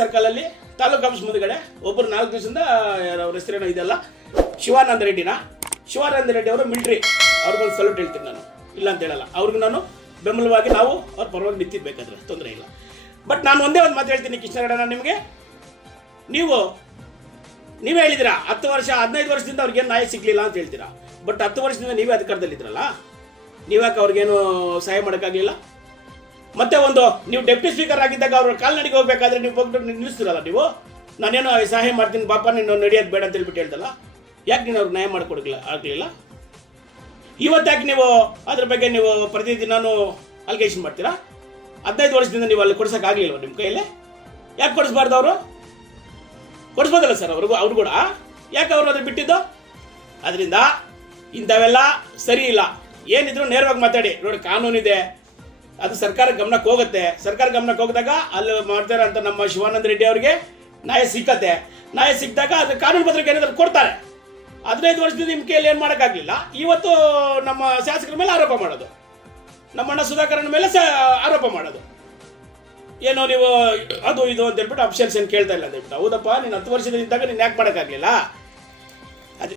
ಸರ್ಕಲಲ್ಲಿ taluk office ಮುಂದ್ಗಡೆ ಒಬ್ಬರು ನಾಲ್ಕು ದಿವಸದಿಂದ ಅವ್ರ ಹೆಸರೇನೋ ಇದೆಲ್ಲ ಶಿವಾನಂದ ರೆಡ್ಡಿನ? ಶಿವಾನಂದ ರೆಡ್ಡಿ ಅವರು ಮಿಲ್ಟ್ರಿ ಅವ್ರಿಗೊಂದು ಸಲ್ಯೂಟ್ ಹೇಳ್ತೀನಿ ನಾನು. ಇಲ್ಲ ಅಂತ ಹೇಳಲ್ಲ. ಅವ್ರಿಗೆ ನಾನು ಬೆಂಬಲವಾಗಿ ನಾವು ಅವ್ರ ಪರವಾಗಿ ನಿಂತಿರ್ಬೇಕಾದ್ರೆ, ತೊಂದರೆ ಇಲ್ಲ. ಬಟ್ ನಾನು ಒಂದೇ ಒಂದು ಮಾತು ಹೇಳ್ತೀನಿ ಕೃಷ್ಣಗಡ ನಿಮಗೆ. ನೀವು, ನೀವೇ ಹೇಳಿದಿರಾ ಹತ್ತು ವರ್ಷ, ಹದಿನೈದು ವರ್ಷದಿಂದ ಅವ್ರಿಗೇನು ನ್ಯಾಯ ಸಿಗ್ಲಿಲ್ಲ ಅಂತ ಹೇಳ್ತೀರಾ? ಬಟ್ ಹತ್ತು ವರ್ಷದಿಂದ ನೀವೇ ಅಧಿಕಾರದಲ್ಲಿದ್ರಲ್ಲ ನೀವ್ಯಾಕೆ ಅವ್ರಿಗೇನು ಸಹಾಯ ಮಾಡೋಕ್ಕಾಗಲಿಲ್ಲ? ಮತ್ತೆ ಒಂದು, ನೀವು ಡೆಪ್ಟಿ ಸ್ಪೀಕರ್ ಆಗಿದ್ದಾಗ ಅವ್ರ ಕಾಲ್ನಡಿಗೆ ಹೋಗ್ಬೇಕಾದ್ರೆ ನೀವು ಹೋಗ್ಬಿಟ್ಟು ನಿಲ್ಲಿಸ್ತೀರಲ್ಲ ನೀವು? ನಾನೇನೋ ಸಹಾಯ ಮಾಡ್ತೀನಿ, ಪಾಪ ನೀನು ನಡೆಯೋದು ಬೇಡ ಅಂತ ಹೇಳ್ಬಿಟ್ಟು ಹೇಳ್ದಲ್ಲ? ಯಾಕೆ ನೀನು ಅವ್ರಿಗೆ ನ್ಯಾಯ ಮಾಡಿಕೊಡಲಿಲ್ಲ, ಆಗಲಿಲ್ಲ? ಇವತ್ತಾಕೆ ನೀವು ಅದ್ರ ಬಗ್ಗೆ ನೀವು ಪ್ರತಿದಿನನೂ ಅಲಿಗೇಷನ್ ಮಾಡ್ತೀರಾ? ಹದಿನೈದು ವರ್ಷದಿಂದ ನೀವು ಅಲ್ಲಿ ಕೊಡ್ಸೋಕ್ಕಾಗಲಿಲ್ವ ನಿಮ್ಮ ಕೈಯಲ್ಲಿ? ಯಾಕೆ ಕೊಡಿಸ್ಬಾರ್ದು ಅವರು? ಕೊಡಿಸ್ಬೋದಲ್ಲ ಸರ್ ಅವ್ರಿಗೂ, ಅವ್ರು ಕೂಡ? ಯಾಕೆ ಅವ್ರು ಅದ್ರ ಬಿಟ್ಟಿದ್ದು? ಅದರಿಂದ ಇಂಥವೆಲ್ಲ ಸರಿ ಇಲ್ಲ. ಏನಿದ್ರು ನೇರವಾಗಿ ಮಾತಾಡಿ. ನೋಡಿ, ಕಾನೂನಿದೆ. ಅದು ಸರ್ಕಾರ ಗಮನಕ್ಕೆ ಹೋಗುತ್ತೆ. ಸರ್ಕಾರ ಗಮನಕ್ಕೆ ಹೋಗಿದಾಗ ಅಲ್ಲಿ ಮಾಡ್ತಾರೆ ಅಂತ ನಮ್ಮ ಶಿವಾನಂದ ರೆಡ್ಡಿ ಅವರಿಗೆ ನ್ಯಾಯ ಸಿಕ್ಕತ್ತೆ. ನ್ಯಾಯ ಸಿಕ್ಕಿದಾಗ ಅದು ಕಾನೂನು ಪತ್ರಕ್ಕೆ ಏನಾದರೂ ಕೊಡ್ತಾರೆ. ಹದಿನೈದು ವರ್ಷದಿಂದ ನಿಮ್ಮ ಕೈಯಲ್ಲಿ ಏನು ಮಾಡೋಕ್ಕಾಗಲಿಲ್ಲ. ಇವತ್ತು ನಮ್ಮ ಶಾಸಕರ ಮೇಲೆ ಆರೋಪ ಮಾಡೋದು. ನಮ್ಮಣ್ಣ ಸುಧಾಕರನ ಮೇಲೆ ಸ ಆರೋಪ ಮಾಡೋದು. ಏನೋ ನೀವು ಅದು ಇದು ಅಂತ ಹೇಳ್ಬಿಟ್ಟು ಅಫಿಷಿಯಲ್ಸ್ ಏನು ಕೇಳ್ತಾ ಇಲ್ಲ ಅಂತ ಹೇಳ್ಬಿಟ್ಟು. ಹೌದಪ್ಪ, ನೀನು ಹತ್ತು ವರ್ಷದಿಂದ ಇದ್ದಾಗ ನೀನು ಯಾಕೆ ಮಾಡೋಕ್ಕಾಗಲಿಲ್ಲ?